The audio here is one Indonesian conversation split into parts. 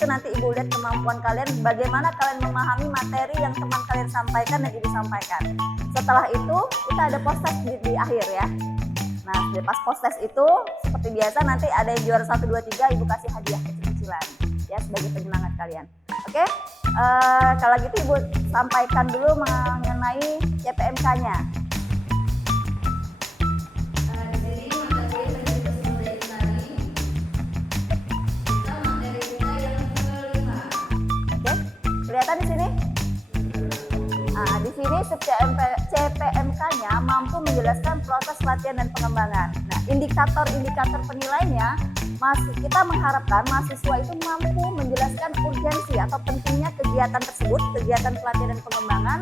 itu nanti Ibu lihat kemampuan kalian, bagaimana kalian memahami materi yang teman kalian sampaikan dan Ibu sampaikan. Setelah itu kita ada post test di akhir ya. Nah, pas post test itu seperti biasa nanti ada yang juara 1, 2, 3 Ibu kasih hadiah kecil-kecilan ya sebagai penyemangat kalian. Oke, kalau gitu Ibu sampaikan dulu mengenai CPMK-nya. Kelihatan di sini? Nah, di sini CPMK-nya mampu menjelaskan proses latihan dan pengembangan. Nah, indikator-indikator penilaiannya, kita mengharapkan mahasiswa itu mampu menjelaskan urgensi atau pentingnya kegiatan tersebut, kegiatan pelatihan dan pengembangan.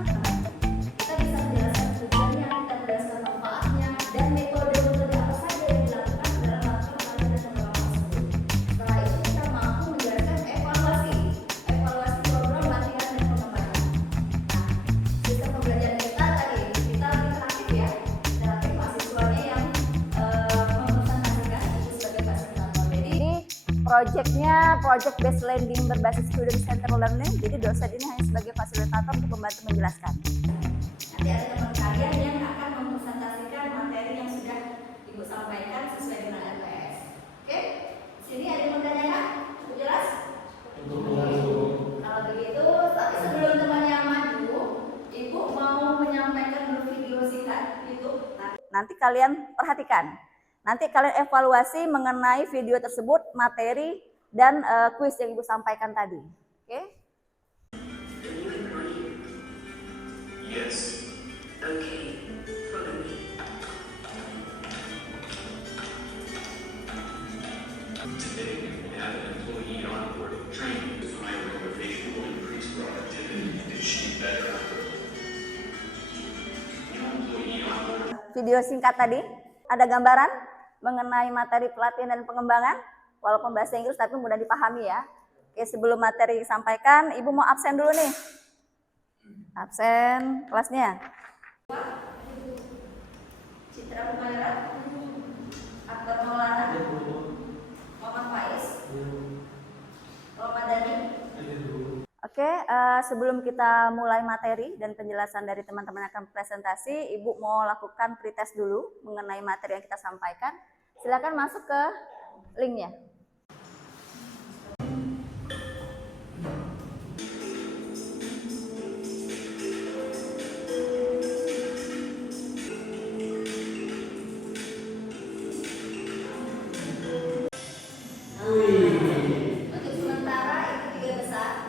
Kita bisa menjelaskan tujuannya, kita menjelaskan manfaatnya, dan metode-metode apa saja yang dilakukan dalam melakukan pelatihan dan pengembangan tersebut. Setelah itu kita mampu menjelaskan evaluasi program latihan dan pengembangan. Nah, sistem pembelajaran kita tadi kita interaktif ya, interaktif mahasiswanya yang mempresentasikan itu sebagai fasilitator. Jadi project based learning berbasis student center learning. Jadi dosen ini hanya sebagai fasilitator untuk membantu menjelaskan. Nanti ada teman kalian yang akan mempresentasikan materi yang sudah Ibu sampaikan sesuai dengan LPS. Oke? Sini ada yang menanyakan? Jelas? Kalau begitu, tapi sebelum temannya maju, Ibu mau menyampaikan video singkat itu. Nanti kalian perhatikan. Nanti kalian evaluasi mengenai video tersebut, materi dan kuis yang Ibu sampaikan tadi. Oke? Yes. Okay. Follow me. Today, we have an employee onboarding training. Higher motivation will increase productivity and achieve better outcomes. Employee onboarding. Video singkat tadi ada gambaran mengenai materi pelatihan dan pengembangan, walaupun bahasa Inggris tapi mudah dipahami ya. Oke, sebelum materi disampaikan, Ibu mau absen dulu nih. Absen kelasnya. Citra Humaira, Akbar Maulana, Muhammad Faiz, Romadani. Oke, sebelum kita mulai materi dan penjelasan dari teman-teman yang akan presentasi, Ibu mau lakukan pretest dulu mengenai materi yang kita sampaikan. Silakan masuk ke linknya.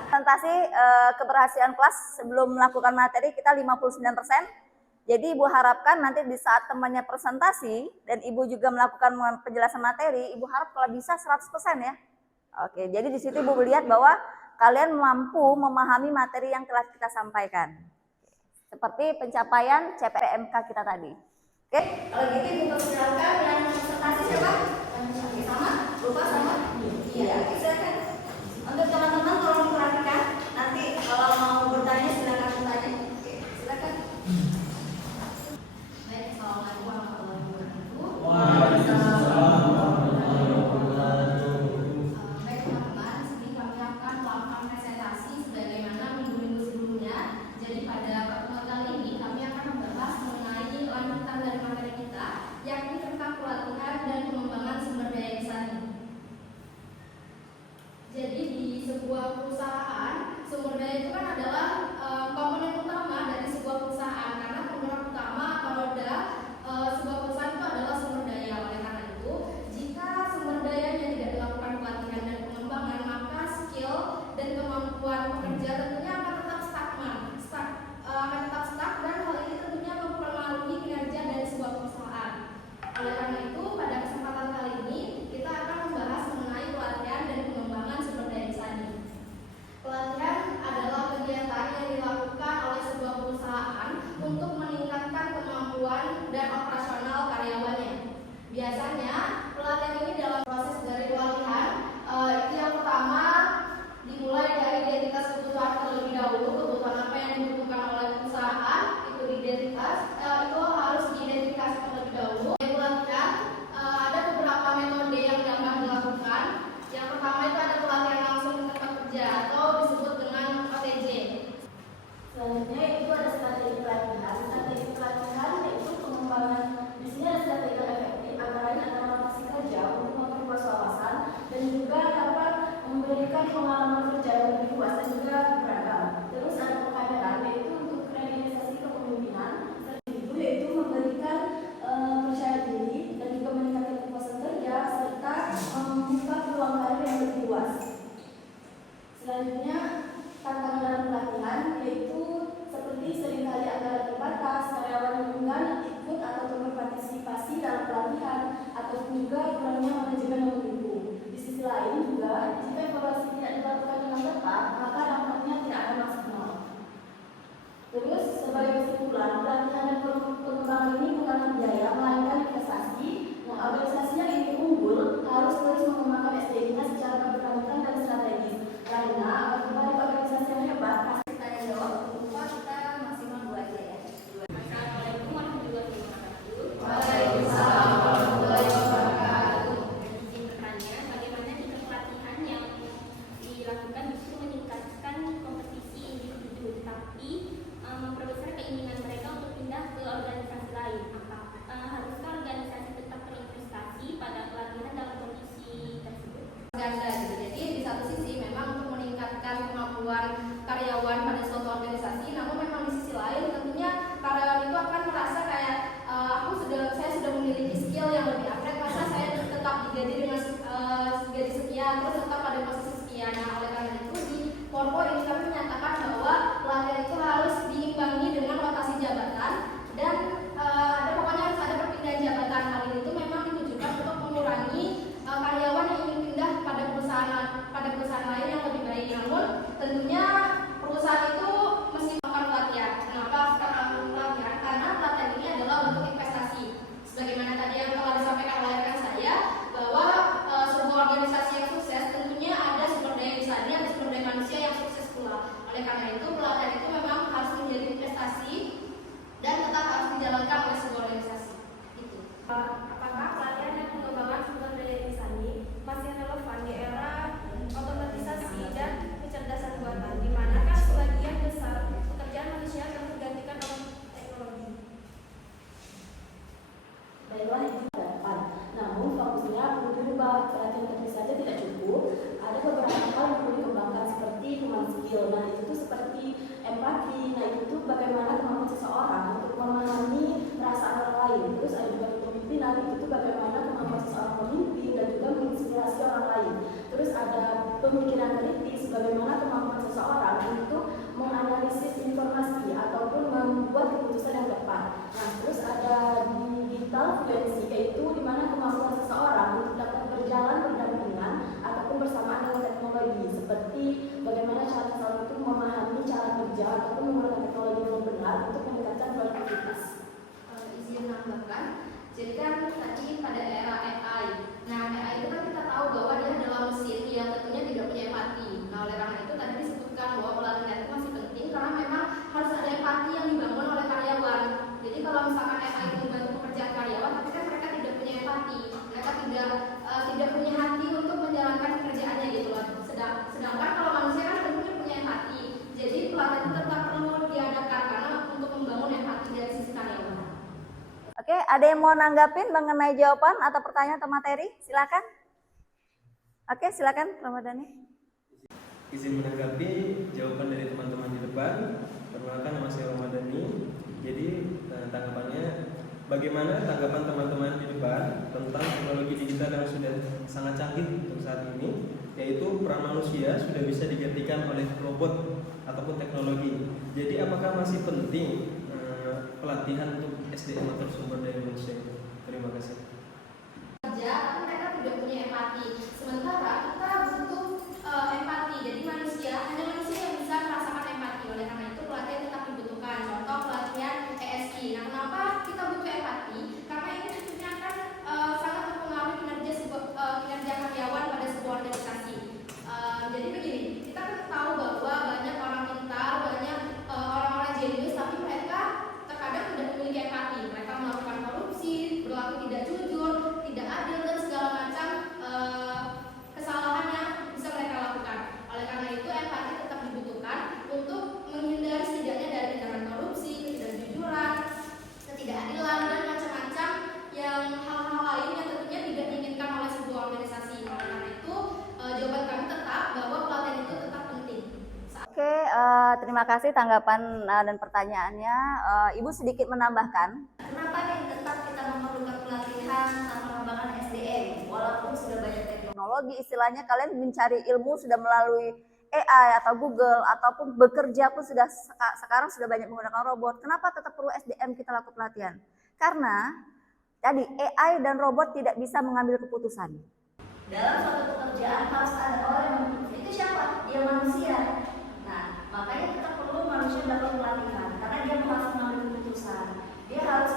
Presentasi keberhasilan kelas sebelum melakukan materi kita 59%. Jadi Ibu harapkan nanti di saat temannya presentasi dan Ibu juga melakukan penjelasan materi, Ibu harap kalau bisa 100% ya. Oke, jadi di situ Ibu melihat bahwa kalian mampu memahami materi yang telah kita sampaikan. Seperti pencapaian CPMK kita tadi. Oke, kalau gitu Ibu persilakan yang presentasi siapa? Sama? Lupa sama? Iya, silakan. Untuk teman-teman tolong diperhatikan. Nanti kalau mau bertanya silakan bertanya. Oke, silakan. Baik, assalamualaikum warahmatullahi wabarakatuh. Waalaikumsalam warahmatullahi wabarakatuh. Baik teman-teman, di sini kami akan melakukan presentasi sebagaimana minggu-minggu sebelumnya. Jadi pada pertemuan kali ini kami akan membahas mengenai lanjutan dari materi kita, yakni tentang pelatihan dan pengembangan sumber daya insani. Jadi di sebuah perusahaan, sumber daya itu kan adalah komponen utama dari sebuah perusahaan, karena penggerak utama atau roda sebuah perusahaan itu adalah sumber daya. Oleh karena itu, jika sumber dayanya tidak dilakukan pelatihan dan pengembangan, maka skill dan kemampuan pekerja tentunya akan tetap stuck dan hal ini tentunya mempengaruhi kinerja dari sebuah perusahaan. Oleh karena itu, pada kesempatan kali ini kita akan membahas mengenai pelatihan dan pengembangan sumber daya insani. Pelatihan adalah kegiatan yang dilakukan oleh sebuah perusahaan untuk meningkatkan kemampuan dan operasional karyawannya. Biasanya pelatihan ini dalam proses dari pelatihan itu yang pertama dimulai dari identitas kebutuhan terlebih dahulu, kebutuhan apa yang dibutuhkan oleh perusahaan itu itu harus diidentifikasi terlebih dahulu. Dari pelatihan ada beberapa metode yang dapat dilakukan. Yang pertama itu ada pelatihan langsung di tempat bagaimana kemampuan seseorang memimpin dan juga menginspirasi orang lain. Terus ada pemikiran kritis, bagaimana kemampuan seseorang untuk menganalisis informasi ataupun membuat keputusan yang tepat. Nah, terus ada digital fluency, yaitu di mana kemampuan seseorang untuk dapat berjalan berdampingan ataupun bersamaan dengan teknologi, seperti bagaimana cara seseorang itu memahami cara kerja ataupun menggunakan teknologi dengan benar untuk meningkatkan produktivitas. Izin menambahkan, jadi kan tadi pada era AI. Nah, AI itu kan kita tahu bahwa dia adalah mesin yang tentunya tidak punya empati. Nah, oleh karena itu tadi disebutkan bahwa pelatihan itu masih penting karena memang harus ada empati yang dibangun oleh karyawan. Jadi kalau misalkan AI itu membantu pekerjaan karyawan, tapi kan mereka tidak punya empati, mereka tidak punya hati untuk menjalankan pekerjaannya gitu loh. Sedangkan kalau manusia kan tentunya punya empati. Jadi pelatihan itu tetap perlu diadakan karena untuk membangun empati dari sisi karyawan. Oke, ada yang mau nanggapin mengenai jawaban atau pertanyaan atau materi? Silakan. Oke, silakan Ramadhani. Izin menanggapi jawaban dari teman-teman di depan. Perkenalkan, nama saya Ramadhani. Jadi tanggapannya, bagaimana tanggapan teman-teman di depan tentang teknologi digital yang sudah sangat canggih untuk saat ini, yaitu peran manusia sudah bisa digantikan oleh robot ataupun teknologi. Jadi apakah masih penting pelatihan untuk SDM atau sumber daya manusia? Terima kasih. Kerja, tapi mereka tidak punya empati. Sementara kita butuh empati. Jadi hanya manusia yang bisa merasakan empati. Oleh karena itu pelatihan tetap dibutuhkan. Contoh pelatihan ESI. Nah, kenapa kita butuh empati? Karena ini tentunya kan sangat mempengaruhi kinerja karyawan pada sebuah organisasi. Jadi begini, kita kan tahu bahwa banyak orang pintar, banyak orang-orang jenius, tapi mereka terkadang tidak memiliki empati. Mereka melakukan korupsi, berlaku tidak jujur, tidak adil, dan segala macam kesalahan yang bisa mereka lakukan. Oleh karena itu empati tetap dibutuhkan untuk menghindari setidaknya dari tindakan korupsi, ketidakjujuran, ketidakadilan, dan macam-macam yang hal-hal lain yang tentunya tidak diinginkan oleh sebuah organisasi. Oleh karena itu jawaban kami tetap bahwa pelatihan itu tetap penting. Oke, terima kasih tanggapan dan pertanyaannya. Ibu sedikit menambahkan. Kenapa nih tetap kita memerlukan pelatihan pengembangan SDM walaupun sudah banyak Teknologi istilahnya kalian mencari ilmu sudah melalui AI atau Google ataupun bekerja pun sekarang sudah banyak menggunakan robot. Kenapa tetap perlu SDM kita lakukan pelatihan? Karena tadi AI dan robot tidak bisa mengambil keputusan. dalam suatu pekerjaan harus ada orang yang memutuskan. Itu siapa? Dia manusia. Nah, makanya kita perlu manusia dapat pelatihan karena dia harus mengambil keputusan. Dia harus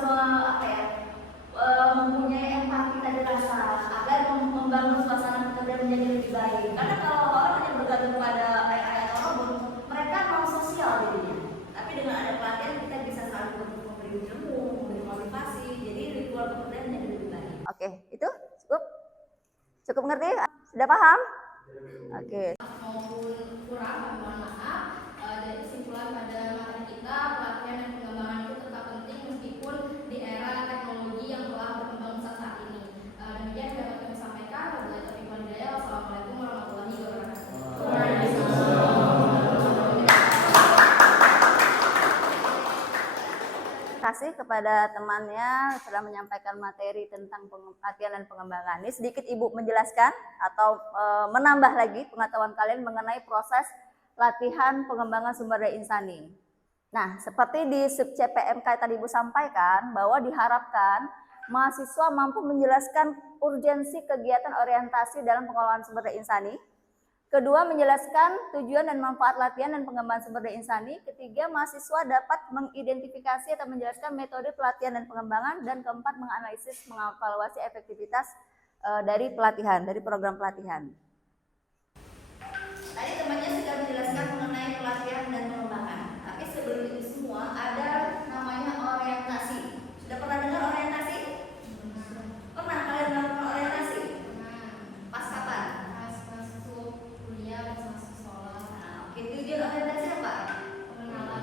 mempunyai empati tadi rasa agar membangun suasana pekerjaan menjadi lebih baik. Karena kalau orang hanya bergantung pada AI atau robot, mereka mau sosial jadinya. Tapi dengan ada pelatihan kita bisa saling memberi ilmu, memberi motivasi. Jadi ritual pekerjaan menjadi lebih baik. Oke, itu cukup? Cukup ngerti? Sudah paham? Oke. Maupun kurang, mohon maaf. Dari kesimpulan pada materi kita, pelatihan dan pengembangan itu tetap penting meskipun di era teknologi yang telah berkembang saat ini. Demikian dapat kami sampaikan. Wabillahi taufiq wal hidayah. Wassalamualaikum warahmatullahi wabarakatuh. Terima kasih kepada temannya sudah menyampaikan materi tentang pelatihan dan pengembangan. Ini sedikit Ibu menjelaskan atau menambah lagi pengetahuan kalian mengenai proses latihan pengembangan sumber daya insani. Nah, seperti di sub CPMK tadi Ibu sampaikan bahwa diharapkan mahasiswa mampu menjelaskan urgensi kegiatan orientasi dalam pengelolaan sumber daya insani. Kedua, menjelaskan tujuan dan manfaat latihan dan pengembangan sumber daya insani. Ketiga, mahasiswa dapat mengidentifikasi atau menjelaskan metode pelatihan dan pengembangan. Dan keempat, menganalisis, mengevaluasi efektivitas dari pelatihan, dari program pelatihan. Tadi temannya sudah menjelaskan mengenai pelatihan dan pengembangan. Tapi sebelum itu semua ada namanya orientasi. Sudah pernah dengar orientasi? Pernah kalian melakukan orientasi? Pas kapan? Pas masuk kuliah, pas masuk sekolah. Oke, tujuan orientasi apa? Pengenalan.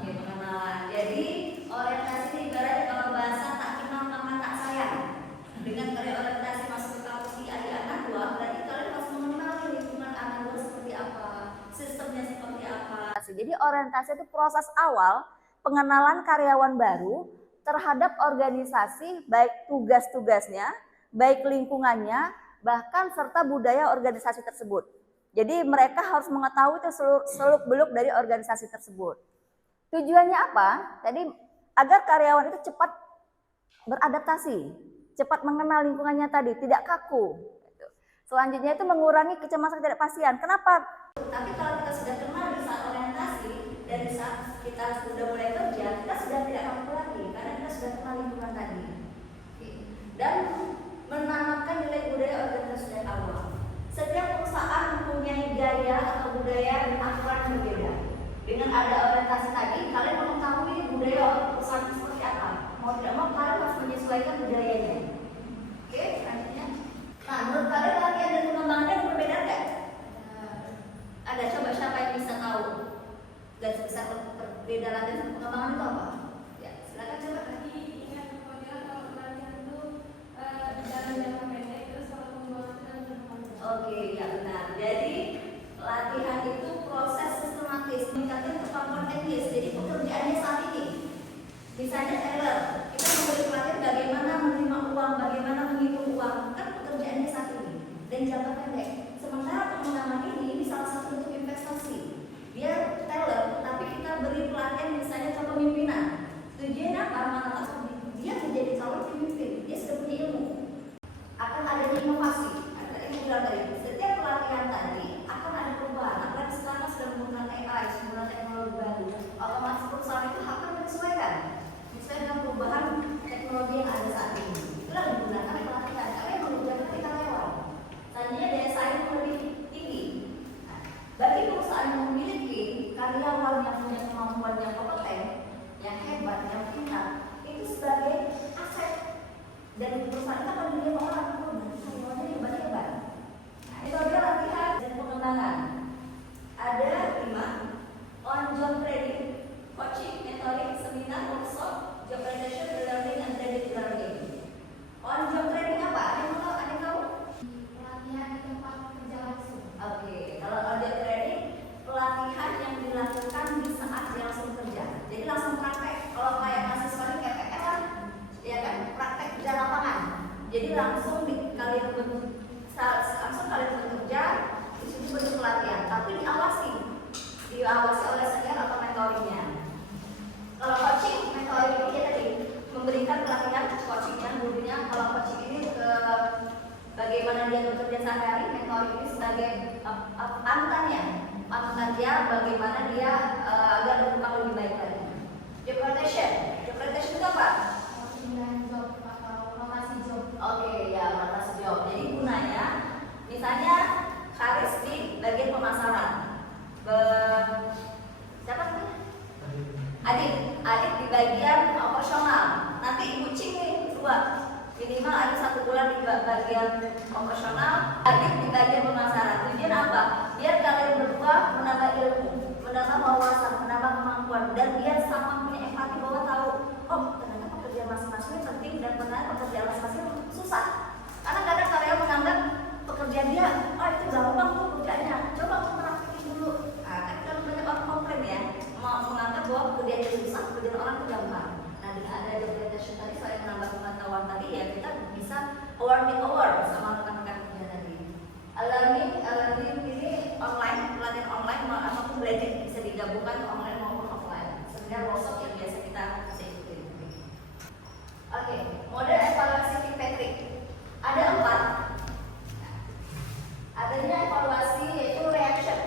Oke, pengenalan. Jadi orientasi ini ibaratnya kalau bahasa tak kenal maka tak sayang. Dengan kalian orientasi masuk ke kampus di anak buah, berarti kalian harus mengenal lingkungan anak buah seperti apa, sistemnya seperti apa. Jadi orientasi itu proses awal pengenalan karyawan baru terhadap organisasi, baik tugas-tugasnya, baik lingkungannya, bahkan serta budaya organisasi tersebut. Jadi mereka harus mengetahui seluk-beluk dari organisasi tersebut. Tujuannya apa? Tadi agar karyawan itu cepat beradaptasi, cepat mengenal lingkungannya tadi, tidak kaku. Selanjutnya itu mengurangi kecemasan ketidakpastian. Kenapa? Tapi kalau kita sudah kenal di saat orientasi dan di saat kita sudah mulai kerja, kita sudah tidak kaku lagi karena kita sudah kenal lingkungan tadi. Dan menanamkan nilai budaya organisasi dari awal. Setiap perusahaan mempunyai gaya atau budaya dan aturan yang berbeda. Dengan ada orientasi tadi, kalian mengetahui budaya perusahaan itu seperti apa. Mau tidak mau kalian harus menyesuaikan budayanya. Oke, selanjutnya. Nah, menurut kalian latihan dan pengembangan berbeda nggak? Ada, coba siapa yang bisa tahu garis besar perbedaan latihan dan pengembangan itu apa? Ya, silakan coba. Tadi ingat apabila kalau pelatihan itu dalam jangka pendek terus kalau pengembangan dan berkembang. Oke, ya benar. Jadi latihan itu proses sistematis meningkatkan kemampuan teknis. Jadi pekerjaannya saat ini, misalnya teller, kita memberi pelatihan bagaimana menerima uang, bagaimana menghitung uang, kan pekerjaannya saat ini dan jangka pendek. Sementara pengembangan ini salah satu bentuk investasi. Dia teller, tapi kita beri pelatihan misalnya kepemimpinan. Tujuannya apa? Mana dia menjadi calon pemimpin, dia sudah punya ilmu. Akan adanya inovasi. Setiap pelatihan tadi akan ada perubahan. Apalagi sekarang sudah menggunakan AI, menggunakan teknologi baru. Otomatis perusahaan itu akan menyesuaikan dengan perubahan teknologi yang ada saat ini. Itulah digunakan pelatihan. Kalian mengerjakan di karyawan. Tadinya daya saing lebih tinggi. Nah, bagi perusahaan yang memiliki karyawan yang punya kemampuan yang kompeten, yang hebat, yang pintar, itu sebagai aset. Dan perusahaan itu akan dilihat orang karyawannya hebat-hebat. Itu adalah latihan dan pengembangan. Ada 5 on-job training, coaching, mentoring, seminar, workshop, job presentation, learning, and training learning. On-job training apa? Ada yang tahu? Ada yang tahu? Pelatihan di tempat kerja langsung. Oke, kalau on-job training, pelatihan yang dilakukan di saat dia langsung kerja. Jadi langsung praktek. Kalau kayak mahasiswa ini kayak PPL, ya kan? Praktek kerja lapangan. Jadi langsung kalian bekerja di sini bentuk pelatihan, tapi diawasi oleh senior atau mentoringnya. Kalau coaching, mentoring ini ya tadi memberikan pelatihan coachingnya, gurunya. Kalau coaching ini bagaimana dia bekerja sehari-hari, mentoring ini sebagai panutan dia bagaimana dia agar berkembang lebih baik lagi. Job rotation itu apa? Perpindahan job atau rotasi job. Oke, ya rotasi job. Jadi gunanya, misalnya Haris di bagian pemasaran, siapa sih? Adik di bagian operasional. Nanti Ibu Cing nih dua, minimal ada 1 bulan di bagian operasional, adik di bagian pemasaran. Tujuan apa? Biar kalian berdua menambah ilmu, menambah wawasan, menambah kemampuan, dan biar sama punya empati bahwa tahu, oh ternyata pekerjaan masing-masing penting dan ternyata pekerjaan masing-masing susah. Karena kadang karyawan menganggap pekerjaan dia, oh itu gampang tuh pekerjaannya, coba aku praktekin dulu. Nah, kan kita banyak orang komplain ya, menganggap bahwa pekerjaan itu susah, pekerjaan orang itu gampang. Nah, dengan ada job presentation tadi, selain menambah pengetahuan tadi, ya kita bisa award sama rekan-rekan kerja tadi. Learning ini online, pelatihan online ataupun blended, bisa digabungkan online maupun offline. Seminar workshop yang biasa kita bisa ikutin. Oke, model evaluasi Tim Patrick ada 4. Adanya evaluasi yaitu reaction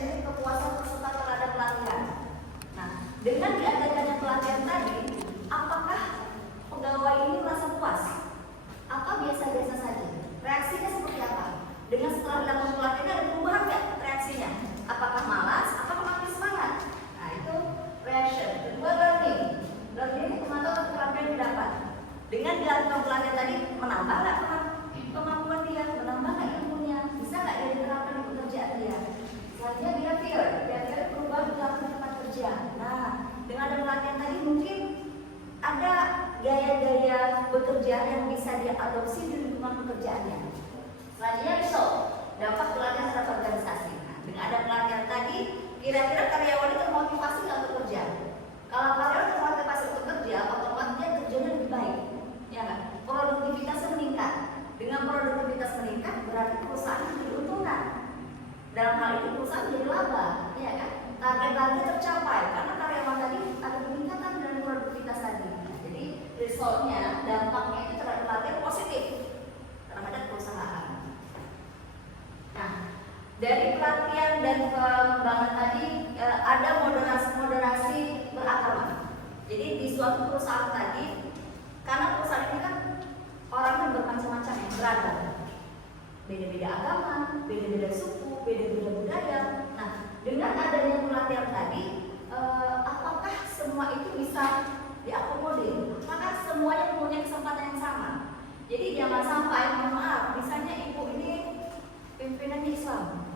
ini kepuasan peserta terhadap pelatihan. Nah, dengan diadakannya pelatihan tadi, apakah pegawai ini merasa puas atau biasa-biasa saja? Reaksinya seperti apa? Dengan setelah dilakukan pelatihan ada perubahan nggak reaksinya? Apakah malas atau makin semangat? Nah, itu reaction. Kedua, learning pemantauan keterampilan yang didapat. Dengan dilakukan pelatihan tadi, menambah nggak kemampuan dia, menambah nggak ilmunya, bisa nggak dia diterapkan di pekerjaan dia. Selanjutnya behavior berubah di dalam tempat kerja. Nah, dengan ada pelatihan tadi mungkin ada gaya-gaya bekerja yang bisa dia adopsi di lingkungan pekerjaannya. Selanjutnya result, dampak pelatihan terhadap organisasi. Nah, dengan ada pelatihan tadi, kira-kira karyawan itu termotivasi nggak untuk bekerja? Kalau karyawan termotivasi untuk bekerja, otomatis dia responnya, dampaknya itu terhadap pelatihan positif terhadap perusahaan. Nah, dari pelatihan dan pengembangan tadi ada moderasi beragama. Jadi di suatu perusahaan tadi, karena perusahaan ini kan orangnya bermacam-macam yang beragam, beda-beda agama, beda-beda suku, beda-beda budaya. Nah, dengan adanya pelatihan tadi, apakah semua itu bisa diakomodir? Apakah semuanya punya kesempatan yang sama? Jadi jangan sampai, mohon maaf, misalnya ibu ini pimpinan Islam,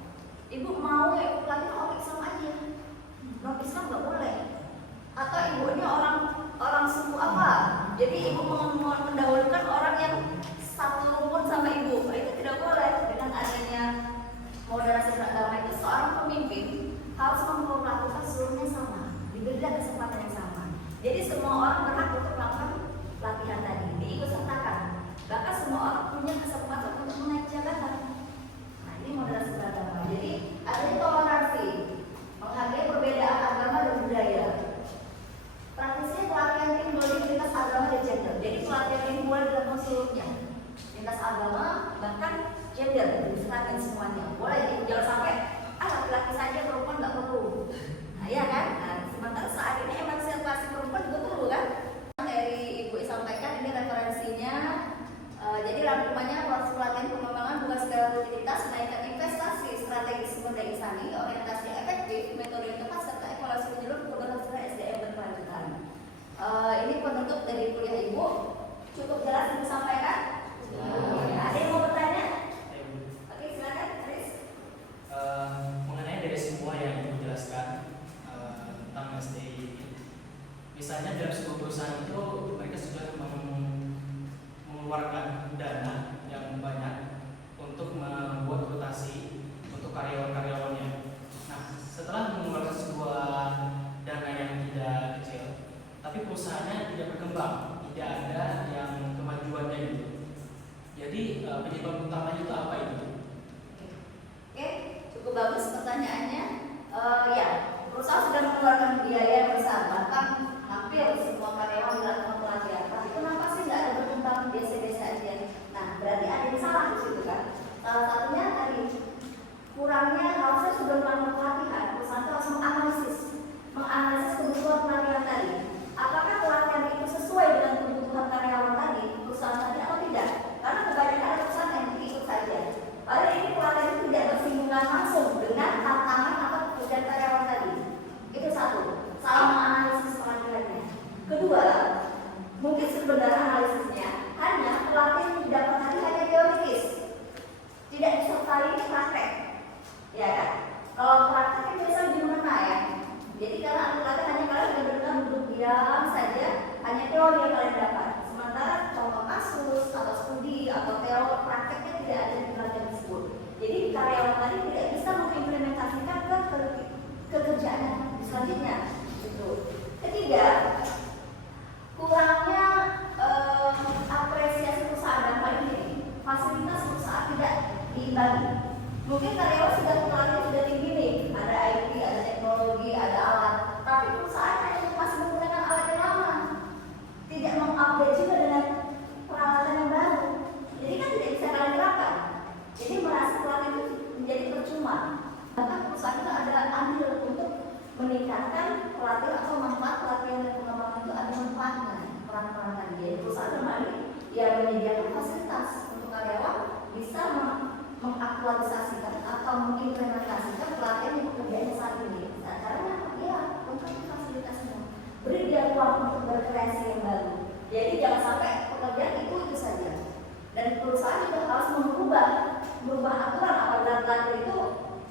ibu mau ikut pelatihan orang Islam aja, non Islam nggak boleh. Atau ibu ini orang suku apa, jadi ibu mendahulukan orang yang satu rumpun sama ibu, itu tidak boleh. Dengan adanya moderasi beragama itu, seorang pemimpin harus memperlakukan seluruhnya sama, diberikan kesempatan yang sama. Jadi semua orang berhak untuk melakukan pelatihan tadi, diikut sertakan. Bahkan semua orang punya kesempatan untuk menaik jabatan. Nah, ini moderasi beragama. Jadi adanya toleransi, menghargai perbedaan agama dan budaya. Praktisnya pelatihan tim building lintas agama dan gender. Jadi pelatihan ini boleh dilakukan seluruhnya, lintas agama bahkan gender, diserahkan semuanya. Boleh, jangan sampai laki-laki saja, perempuan nggak perlu. Nah, iya kan? Nah, sementara saat ini emansipasi perempuan juga perlu kan? Dari Ibu sampaikan ini referensinya. Jadi rangkumannya proses pelatihan pengembangan bukan segala rutinitas, melainkan investasi strategis sumber daya insani, orientasi efektif, metode yang tepat serta evaluasi menyeluruh keberhasilan SDM berkelanjutan. Ini penutup dari kuliah Ibu. Cukup jelas Ibu sampaikan? Ada yang mau bertanya? Oke, silakan, Aris. Mengenai dari semua yang Ibu jelaskan tentang SDI ini, misalnya dalam sebuah perusahaan itu mereka sudah mengeluarkan dana yang banyak untuk membuat rotasi untuk karyawan-karyawannya. Nah, setelah mengeluarkan sebuah dana yang tidak kecil, tapi perusahaannya tidak berkembang, tidak ada yang kemajuannya gitu. Jadi penyebab utamanya itu apa itu? Oke, cukup bagus pertanyaannya. Ya, perusahaan sudah mengeluarkan biaya yang besar, bahkan hampir semua karyawan dilakukan pelatihan. Tapi kenapa sih nggak ada berkembang, biasa-biasa aja? Nah, berarti ada yang salah di situ kan? Salah satunya tadi kurangnya, harusnya sudah melakukan pelatihan. Perusahaan itu harus menganalisis kebutuhan pelatihan tadi. Apakah pelatihan itu sesuai dengan kebutuhan karyawan tadi, perusahaan tadi atau tidak? Karena kebanyakan ada perusahaan yang ikut saja. Padahal ini pelatihan itu tidak bersinggungan langsung dengan tantangan atau pekerjaan karyawan tadi. Itu satu, salah menganalisis pelatihannya. Kedua, mungkin sebenarnya analisisnya hanya pelatihan yang didapat tadi hanya teoritis, tidak disertai praktek. Ya kan? Kalau praktek kan biasa lebih mengena ya. Jadi karena pelatihan hanya kalian benar-benar duduk diam saja, hanya teori yang kalian dapat. Sementara contoh kasus atau studi atau teori prakteknya tidak ada di pelatihan tersebut. Jadi karyawan tadi tidak bisa mengimplementasikan ke kerjaan selanjutnya. Itu. Ketiga, kurangnya apresiasi perusahaan dan hal ini, fasilitas perusahaan tidak diimbangi. Mungkin karyawan sudah pelatihan sudah tinggi nih, ada IT, ada teknologi, ada alat, tapi perusahaan hanya masih menggunakan alat yang lama, tidak mengupdate juga dengan peralatan yang baru. Jadi kan tidak bisa kalian terapkan. Jadi merasa pelatihan itu menjadi percuma. Bahkan perusahaan itu ada andil untuk meningkatkan pelatihan atau manfaat pelatihan dan pengembangan itu ada manfaatnya, peran-peran tadi. Jadi perusahaan kembali yang menyediakan fasilitas untuk karyawan bisa mengaktualisasikan atau mengimplementasikan pelatihan yang pekerjaannya saat ini. Nah, caranya ya lengkapi fasilitasnya, beri dia ruang untuk berkreasi yang baru. Jadi jangan sampai pekerjaan itu saja. Dan perusahaan juga harus merubah aturan apabila pelatihan itu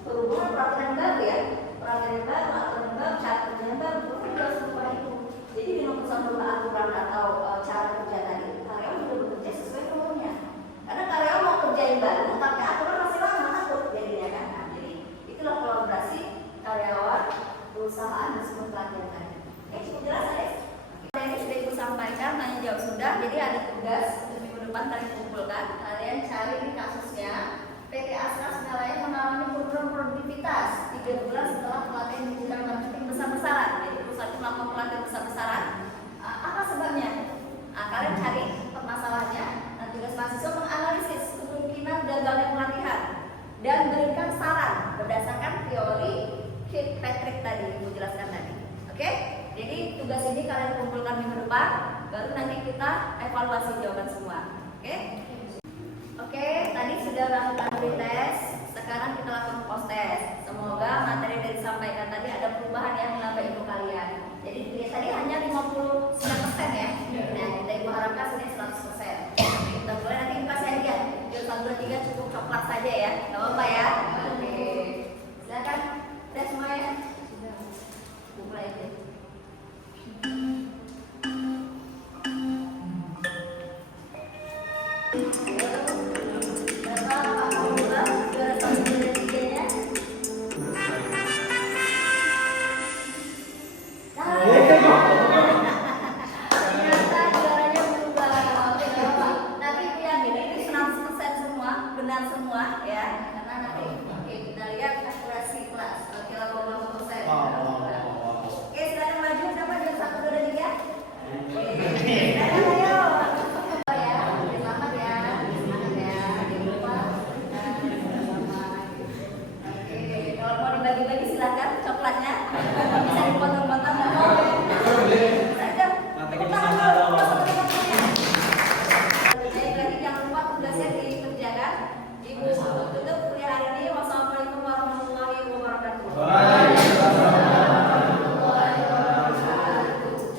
berhubungan peraturan baru ya, peraturan baru, aturan baru, cara kerja yang baru, itu harus berubah itu. Jadi dengan perusahaan berubah aturan atau cara kerja tadi, karyawan juga bekerja sesuai umurnya. Karena karyawan mau kerja yang baru, tapi aturan masih lama, takut jadinya kan. Nah, jadi itulah kolaborasi karyawan, perusahaan dan semua pelatihan tadi. Oke, cukup jelas ya? Ini sudah Ibu sampaikan, nanya jawab sudah. Jadi ada tugas untuk minggu depan kalian kumpulkan. Kalian cari di kasusnya. PT Astra Segalanya mengalami penurunan produktivitas 3 bulan setelah pelatihan digital marketing besar-besaran. Jadi perusahaan itu melakukan pelatihan besar-besaran. Apa sebabnya? Nah, kalian cari permasalahannya. Nah, tugas mahasiswa menganalisis kemungkinan gagalnya pelatihan dan berikan saran berdasarkan teori Kirkpatrick tadi, Ibu jelaskan tadi. Oke? Jadi tugas ini kalian kumpulkan minggu depan, baru nanti kita evaluasi jawaban semua. Oke? Oke, tadi sudah lakukan pretest, sekarang kita lakukan post test. Semoga materi yang disampaikan tadi ada perubahan yang menambah ilmu kalian. Jadi tadi hanya 59% ya. Nah, kita ibu harapkan sini 100%. Kita boleh nanti dikasih hadiah. Biar 1, 2, 3 cukup coklat saja ya. Gak apa-apa ya. Oke. Silakan. Udah semuanya? Sudah. Mulai deh. Bagi-bagi silakan.